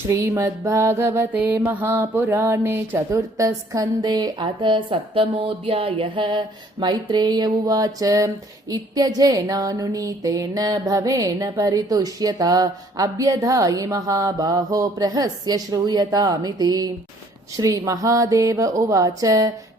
श्रीमद्भागवते महापुराणे चतुर्थस्कन्धे अथ सप्तमोऽध्यायः। मैत्रेय उवाच इत्यजेनानुनीतेन भवेन परितुष्यता अभ्यधायि महाबाहो प्रहस्य श्रूयतामिति। श्रीमहादेव उवाच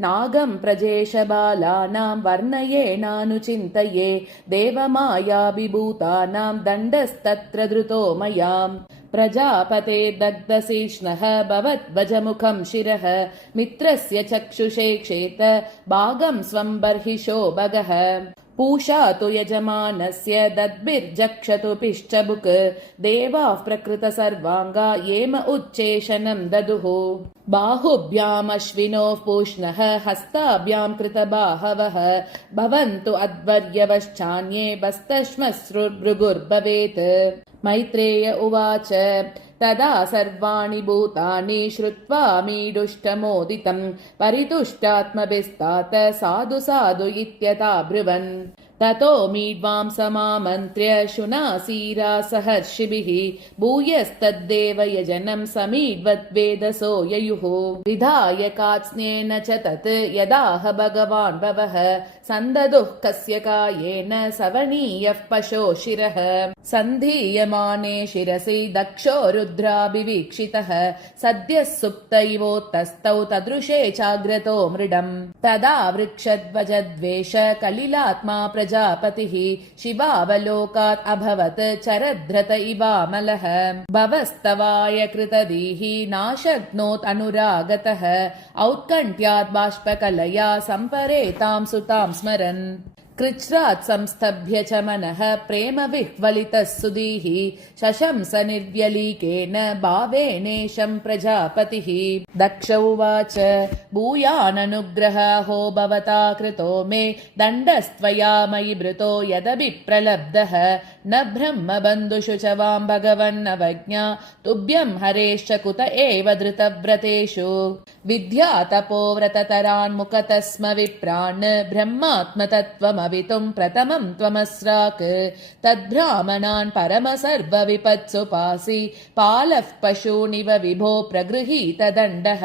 नागं प्रजेशबालानां वर्णयेनानुचिन्तये देवमायाभिभूतानां दण्डस्तत्र धृतो मया। प्रजापते दग्धशीष्णः भवद्वजमुखं शिरः मित्रस्य चक्षुषे क्षेत भागं स्वं बर्हिषो भगः। पूषा तु यजमानस्य दद्भिर्जक्षतु पिष्टबुक् देवाः प्रकृत सर्वाङ्गा येम उच्चेशनं ददुः। बाहुभ्यामश्विनोः पूष्णः हस्ताभ्यां कृतबाहवः भवन्तु अध्वर्यवश्चान्ये बस्तश्मश्रुर्भृगुर्भवेत्। मैत्रेय उवाच तदा सर्वाणि भूतानि श्रुत्वा मीडुष्टमोदितं परितुष्टात्मभिस्तात साधु साधु इत्यथा ब्रुवन्। ततो मीड्वां समामन्त्र्य शुनासीरा सहर्षिभिः भूयस्तद्देव यजनं समीड्वद्वेदसो ययुः। विधाय कात्स्न्येन च तत् यदाह भगवान् भवः सन्ददुः कस्य कायेन सवनीयः पशो शिरः। सन्धीयमाने शिरसि दक्षो रुद्राभिवीक्षितः सद्यः सुप्त इवोत्तस्तौ तदृशे चाग्रतो मृडम्। तदा वृक्षध्वजद्वेष कलिलात्मा प्रजापतिः शिवावलोकात् अभवत् चरद्रत इवामलः। भवस्तवाय कृतदीः नाशक्नोत् अनुरागतः औत्कण्ठ्यात् बाष्पकलया सम्परेतां सुतां स्मरन्। कृच्छ्रात् संस्तभ्य च मनः प्रेम विह्वलितः सुधीः शशंस निर्व्यलीकेन भावेनेशं प्रजापतिः। दक्ष उवाच भूयाननुग्रहो भवता कृतो मे दण्डस्त्वया मयि भृतो यदभिप्रलब्धः न ब्रह्म बन्धुषु च वां भगवन्नवज्ञा तुभ्यं हरेश्च कुत एव धृतव्रतेषु। विद्या तपोव्रततरान्मुखतः स्म विप्रान् ब्रह्मात्मतत्त्वमवितुं प्रथमं त्वमस्राक्। तद्ब्राह्मणान् परमसर्वविपत्सुपासि पालः पशूनिव विभो प्रगृहीत दण्डः।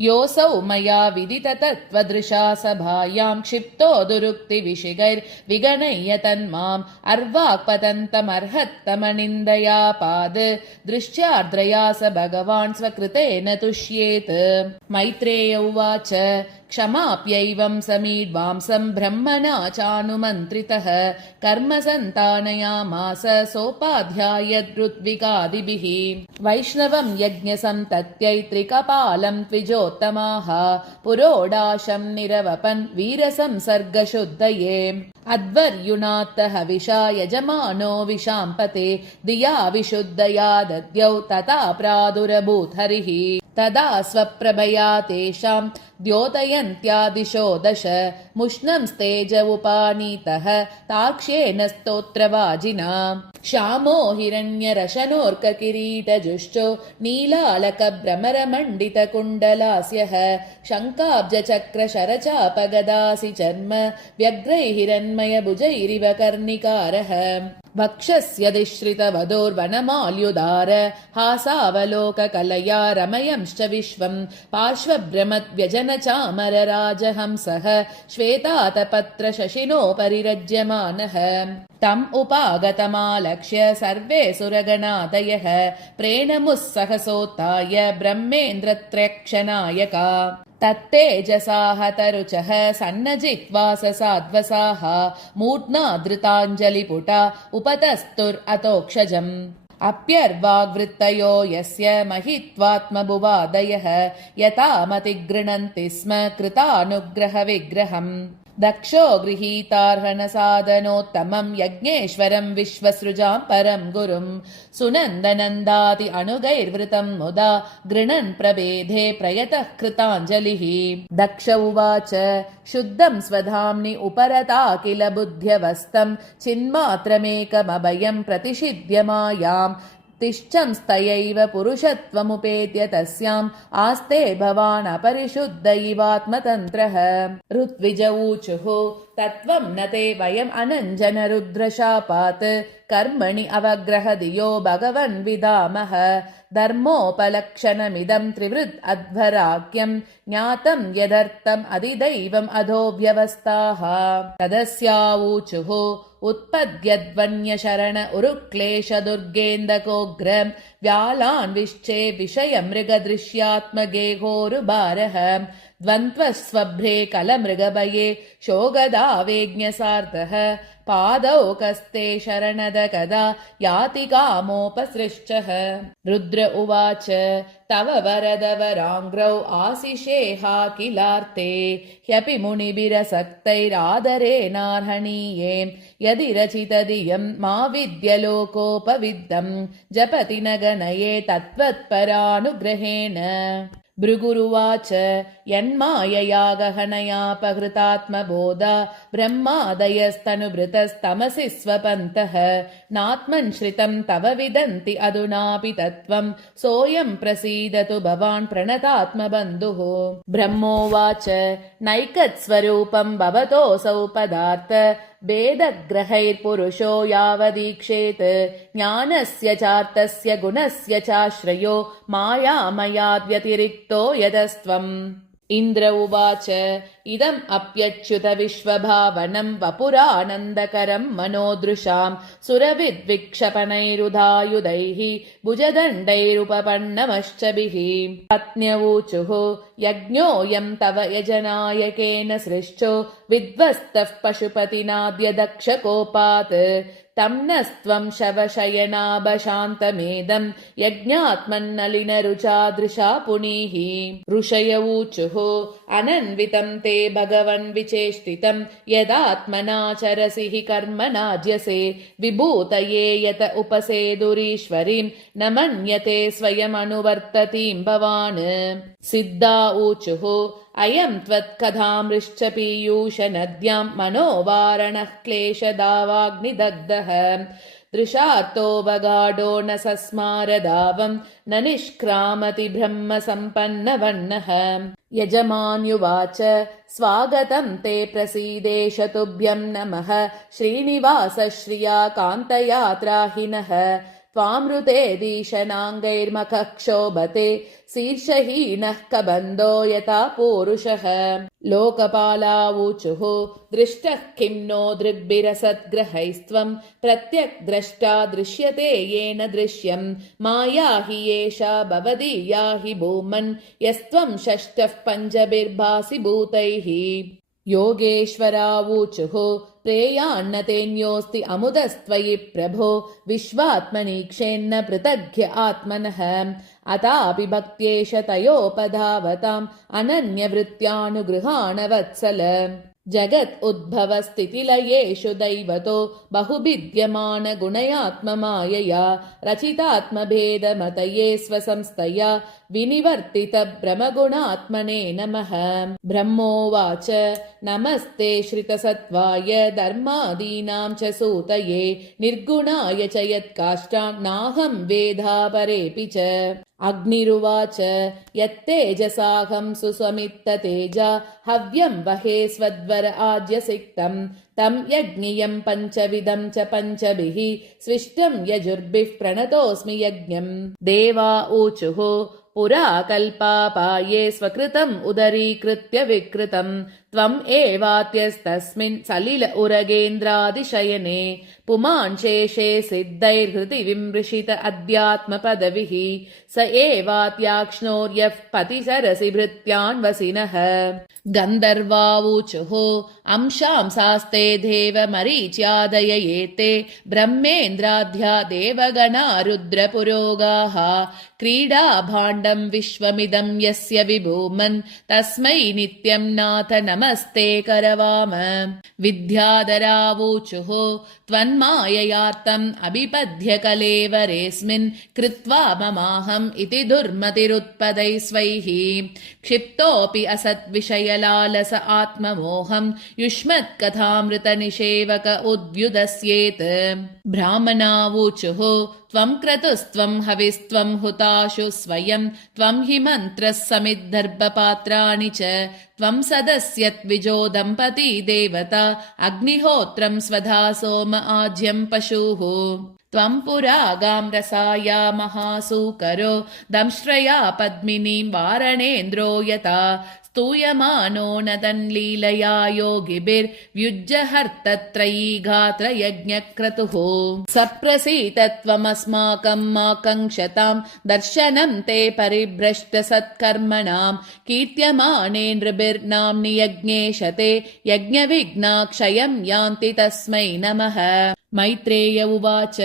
योऽसौ मया विदित तत्त्वदृशा सभायां क्षिप्तो दुरुक्तिविषिगैर्विगणय्य तन्माम् अर्वाक्पतन्तमर्हत्तमनिन्दया पाद दृष्ट्यार्द्रया स भगवान् स्वकृतेन तुष्येत्। मैत्रेय उवाच क्षमाप्यैवं समीड्वांसं ब्रह्मणा चानुमन्त्रितः कर्म सन्तानयामास सोपाध्यायद्रुद्विकादिभिः। वैष्णवं यज्ञसन्तत्यै त्रिकपालं पुरोडाशं निरवपन् वीरसंसर्गशुद्धये। अध्वर्युनात्त हविषा यजमानो विशाम्पते धिया विशुद्धया दद्यौ तथा प्रादुरभूत् हरिः। तदा स्वप्रभया तेषां द्योतयन्त्यादिशो दश मुष्णंस्तेज उपानीतः तार्क्ष्येन स्तोत्रवाजिना। श्यामो हिरण्यरशनोर्ककिरीटजुष्टो नीलालकभ्रमरमण्डितकुण्डलास्यः शङ्काब्जचक्रशरचापगदासि चर्म व्यग्रैर्हिरण्मयभुजैरिव कर्णिकारः। वक्षस्य दिश्रितवधोर्वनमाल्युदार हासावलोककलया रमयंश्च विश्वं पार्श्वभ्रमद्व्यजनचामरराजहंसः श्वेतातपत्रशशिनोपरिरज्यमानः। तम् उपागतमालक्ष्य सर्वे सुरगणादयः प्रेणमुः सहसोत्थाय ब्रह्मेन्द्रत्रयक्षनायका। तत्तेजसाहतरुचः सन्नजिह्वाससाध्वसाः मूर्ध्ना धृताञ्जलिपुटा उपतस्तुरतोक्षजम्। अप्यर्वाग्वृत्तयो यस्य महित्वात्मभुवादयः यथामतिगृह्णन्ति स्म कृतानुग्रहविग्रहम्। दक्षो गृहीतार्हणसाधनोत्तमं यज्ञेश्वरं विश्वसृजां परं गुरुं सुनन्दनन्दाति अनुगैर्वृतं मुदा गृह्णन् प्रभेदे प्रयतः कृताञ्जलिः। दक्ष उवाच शुद्धं स्वधाम्नि उपरता किल बुद्ध्यवस्थं चिन्मात्रमेकमभयं प्रतिषिध्य मायां तिष्ठंस्तयैव पुरुषत्वमुपेत्य तस्याम् आस्ते भवान् अपरिशुद्ध इवात्मतन्त्रः। ऋत्विज ऊचुः तत्त्वं न ते वयम् अनञ्जन रुद्रशापात् कर्मणि अवग्रहधियो भगवन् विदामः धर्मोपलक्षणमिदं त्रिवृद् अध्वराख्यं ज्ञातं यदर्थम् अधिदैवम् अधो व्यवस्थाः तदस्यावूचुः उत्पद्यद्वन्यशरण उरुक्लेश दुर्गेन्दकोग्र व्यालान्विश्चे विषय मृगदृश्यात्मगेहोरुभारः द्वन्द्वस्वभ्रे कलमृगभये शोगदावेज्ञसार्धः पादौ कस्ते शरणद कदा याति कामोपसृष्टः रुद्र उवाच तव वरदवराङ्ग्रौ आशिषेहा किलार्ते ह्यपि मुनिभिरसक्तैरादरेणार्हणीये यदि रचितदियं मा विद्यलोकोपविद्धं जपति न गणये तत्त्वत्परानुग्रहेण भृगुरुवाच यन्मायया गहनयापहृतात्मबोधा ब्रह्मादयस्तनुभृतस्तमसि स्वपन्तः नात्मन् श्रितं तव विदन्ति अधुनापि तत्त्वं सोऽयं प्रसीदतु भवान् प्रणतात्मबन्धुः ब्रह्मोवाच नैकत्स्वरूपं भवतोऽसौ पदार्थ भेदग्रहैर्पुरुषो यावदीक्षेत् ज्ञानस्य चार्थस्य गुणस्य चाश्रयो मायामयाद्व्यतिरिक्तो यतस्त्वम् इन्द्र उवाच इदम् अप्यच्युत विश्वभावनं वपुरानन्दकरं मनोदृशां सुरविद्विक्षपणैरुधायुधैः भुजदण्डैरुपपन्नमश्चभिः पत्न्यवूचुः यज्ञोऽयं तव यजनायकेन सृष्टो विध्वस्तः पशुपतिनाद्य दक्षकोपात् तं नस्त्वं शवशयनाभशान्तमेदं यज्ञात्मन्नलिनरुचादृशा पुनीः ऋषयवूचुः अनन्वितं ते भगवन् विचेष्टितं यदात्मनाचरसि हि कर्मणाज्यसे विभूतये यत उपसेदुरीश्वरीं न मन्यते स्वयमनुवर्ततीं भवान् सिद्धा ऊचुः अयं त्वत्कथामृश्च पीयूष नद्यां मनोवारणः क्लेशदावाग्निदग्धः दृशार्तो वगाढो न सस्मारदावं न निष्क्रामति ब्रह्मसम्पन्नवर्णः यजमान्युवाच स्वागतं ते प्रसीदेश तुभ्यं नमः श्रीनिवास श्रिया कान्तयात्राहिनः त्वामृतेदीशनाङ्गैर्मखः क्षोभते शीर्षहीनः कबन्धो यथा पूरुषः लोकपालावूचुः दृष्टः किं नो दृग्भिरसद्ग्रहैस्त्वं प्रत्यग्द्रष्टा दृश्यते येन दृश्यं माया हि एषा भवदीया हि भूमन् यस्त्वं षष्ठः पञ्चभिर्भासि भूतैः योगेश्वरावूचुः प्रेयान्न तेऽन्योऽस्ति अमुदस्त्वयि प्रभो विश्वात्मनीक्षेन्न पृथग्ह्य आत्मनः अतापि भक्त्येष तयोपधावताम् अनन्यवृत्त्यानुगृहाण वत्सल जगत् उद्भवस्थितिलयेषु दैवतो बहुभिद्यमान गुणयात्ममायया रचितात्मभेदमतये स्वसंस्थया विनिवर्तित ब्रह्मगुणात्मने नमः ब्रह्मोवाच नमस्ते श्रितसत्त्वाय धर्मादीनां च सूतये निर्गुणाय च यत्काष्ठां नाहं वेदापरेऽपि च अग्निरुवाच यत्तेजसाहं सुस्वमित्ततेजा हव्यं वहे स्वद्वर आज्यसिक्तं तं यज्ञियं पञ्चविधं च पञ्चभिः स्विष्टं यजुर्भिः प्रणतोऽस्मि यज्ञम् देवा ऊचुः पुरा कल्पापाये स्वकृतम् उदरीकृत्य विकृतं त्वम् एवात्यस्तस्मिन् सलिल उरगेन्द्रादिशयने पुमान् शेषे सिद्धैर्हृति विमृशित अध्यात्मपदविः स एवात्याक्ष्णोर्यः पतिसरसि भृत्यान्वसिनः गन्धर्वावूचुः अंशांसास्ते देवमरीच्यादय एते ब्रह्मेन्द्राध्या देवगणा रुद्रपुरोगाः क्रीडाभाण्डं विश्वमिदं यस्य विभूमन् तस्मै नित्यं नाथ नमस्ते करवाम विद्याधरावूचुः त्वन्माययार्तम् अभिपद्य कलेवरेऽस्मिन् कृत्वा ममाहम् इति दुर्मतिरुत्पदै स्वैः क्षिप्तोऽपि असद्विषयलालस आत्ममोहम् युष्मत्कथामृतनिषेवक उद्व्युदस्येत् ब्राह्मणावूचुः त्वं क्रतुस्त्वं हविस्त्वं हुताशु स्वयं त्वं हि मन्त्रः समिद्धर्भपात्राणि च त्वं सदस्यत्विजो दम्पती देवता अग्निहोत्रं स्वधा सोम आज्यं पशुः त्वं पुरा गां रसाया महासूकरो दंश्रया पद्मिनीं वारणेन्द्रो यथा स्तूयमानो न तन्लीलया योगिभिर्व्युज्जहर्तत्रयी घात्रयज्ञक्रतुः सप्रसीतत्वमस्माकं मा कंक्षतां दर्शनं ते परिभ्रष्टसत्कर्मणां कीर्त्यमाने नृभिर्नाम्नि यज्ञेशते यज्ञविघ्नाक्षयं यान्ति तस्मै नमः। मैत्रेय उवाच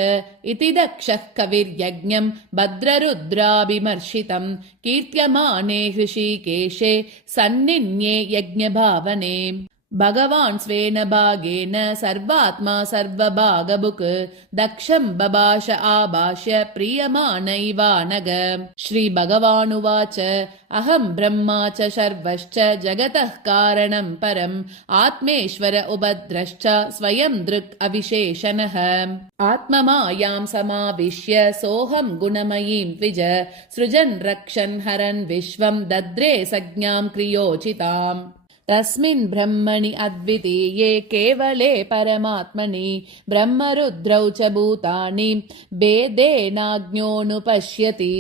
इति दक्षः कविर्यज्ञं भद्ररुद्राभिमर्शितं कीर्त्यमाने हृषीकेशे सन्निन्ये यज्ञभावने भगवान् स्वेन भागेन सर्वात्मा सर्वभागभुक् दक्षं बभाष आभाष्य प्रीयमाणैवानग। श्रीभगवानुवाच अहं ब्रह्मा च शर्वश्च जगतः कारणं परम् आत्मेश्वर उपद्रश्च स्वयं दृक् अविशेषणः आत्ममायां समाविश्य सोऽहं गुणमयीं द्विज सृजन् रक्षन् हरन् विश्वं दद्रे संज्ञां क्रियोचिताम्। तस्मिन् ब्रह्मणि अद्वितीये केवले परमात्मनि ब्रह्मरुद्रौ च भूतानि भेदेनाज्ञोऽनुपश्यति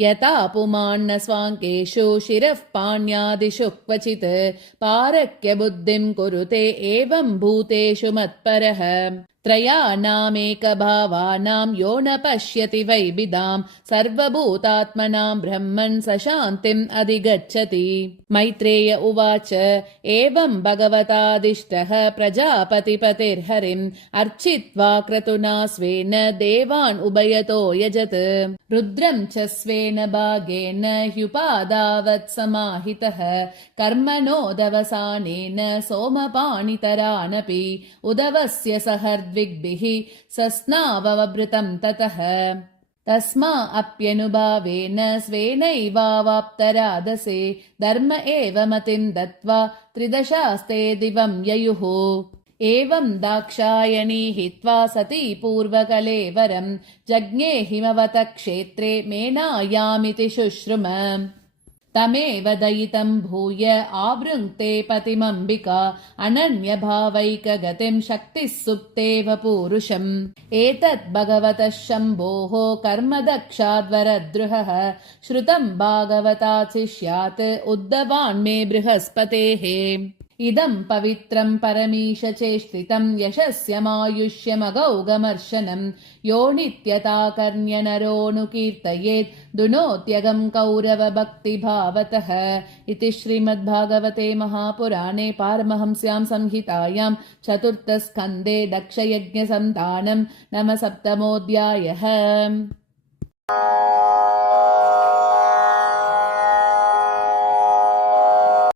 यथा पुमान्न स्वाङ्केषु शिरः पाण्यादिषु क्वचित् पारक्य बुद्धिं कुरुते एवं भूतेषु मत्परः त्रयाणामेकभावानां यो न पश्यति वैबिदां सर्वभूतात्मनां ब्रह्मन् स शान्तिम् अधिगच्छति। मैत्रेय उवाच एवं भगवतादिष्टः प्रजापतिपतिर्हरिम् अर्चित्वा क्रतुना स्वेन देवान् उभयतो यजत् रुद्रं च स्वेन भागेन ह्युपादावत् समाहितः कर्मणोदवसानेन सोमपाणितरानपि उदवस्य सहर्द्विग्भिः सस्नाववभृतं ततः तस्मा अप्यनुभावेन स्वेनैवावाप्तरादसे धर्म एव मतिं दत्त्वा त्रिदशास्ते दिवं ययुः एवं दाक्षायणी हित्वा सती पूर्वकलेवरं जज्ञे हिमवत क्षेत्रे मेनायामिति शुश्रुम तमेव दयितं भूय आवृङ्क्ते पतिमम्बिका अनन्यभावैकगतिं शक्तिः सुप्तेव पूरुषम् एतत् भगवतः शम्भोः कर्मदक्षाद्वरद्रुहः श्रुतं भागवतात् शिष्यात् उद्धवान् मे बृहस्पतेः इदं पवित्रं परमीश चेष्टितं यशस्यमायुष्यमगौगमर्शनं यो नित्यताकर्ण्य नरोऽनुकीर्तयेत् दुनोत्यगं कौरवभक्तिभावतः इति श्रीमद्भागवते महापुराणे पारमहंस्यां संहितायां चतुर्थस्कन्धे दक्षयज्ञसन्तानं नमः सप्तमोऽध्यायः।